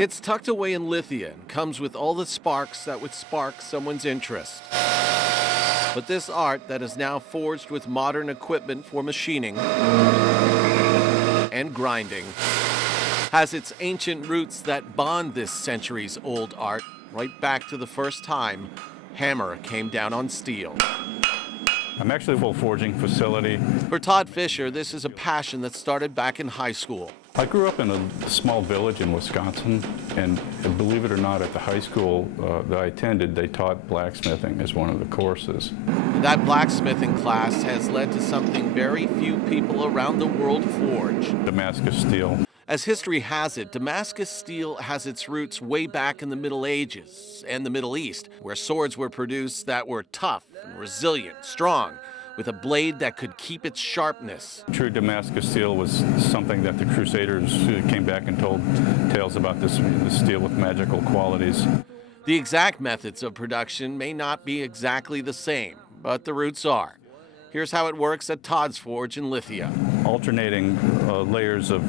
It's tucked away in Lithia and comes with all the sparks that would spark someone's interest. But this art that is now forged with modern equipment for machining and grinding has its ancient roots that bond this centuries-old art right back to the first time hammer came down on steel. I'm actually a full forging facility. For Todd Fisher, this is a passion that started back in high school. I grew up in a small village in Wisconsin, and believe it or not, at the high school that I attended, they taught blacksmithing as one of the courses. That blacksmithing class has led to something very few people around the world forge. Damascus steel. As history has it, Damascus steel has its roots way back in the Middle Ages and the Middle East, where swords were produced that were tough and resilient, strong, with a blade that could keep its sharpness. True Damascus steel was something that the Crusaders came back and told tales about this steel with magical qualities. The exact methods of production may not be exactly the same, but the roots are. Here's how it works at Todd's Forge in Lithia. Alternating layers of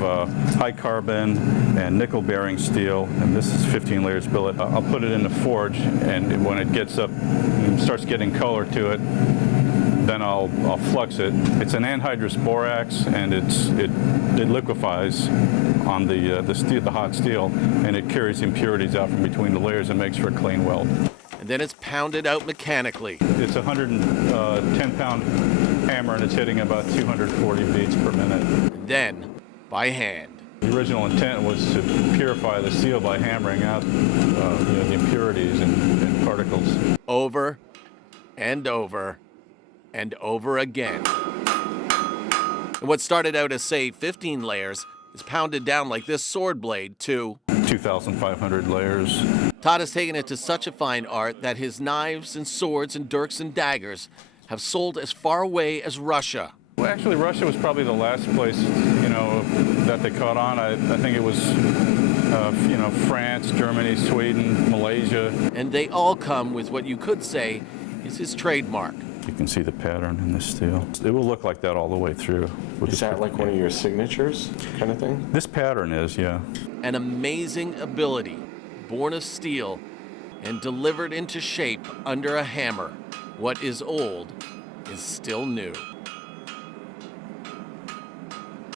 high carbon and nickel bearing steel, and this is 15 layers billet. I'll put it in the forge, and when it gets up and starts getting color to it, then I'll flux it. It's an anhydrous borax, and it liquefies on the steel, the hot steel, and it carries impurities out from between the layers and makes for a clean weld. And then it's pounded out mechanically. It's a 110-pound hammer, and it's hitting about 240 beats per minute. And then by hand. The original intent was to purify the steel by hammering out the impurities and particles. Over and over and over again. And what started out as, say, 15 layers is pounded down like this sword blade to 2,500 layers. Todd has taken it to such a fine art that his knives and swords and dirks and daggers have sold as far away as Russia. Well, actually, Russia was probably the last place, that they caught on. I think it was, France, Germany, Sweden, Malaysia. And they all come with what you could say is his trademark. You can see the pattern in this steel. It will look like that all the way through. Is that like one of your signatures kind of thing? This pattern is, yeah. An amazing ability, born of steel and delivered into shape under a hammer. What is old is still new.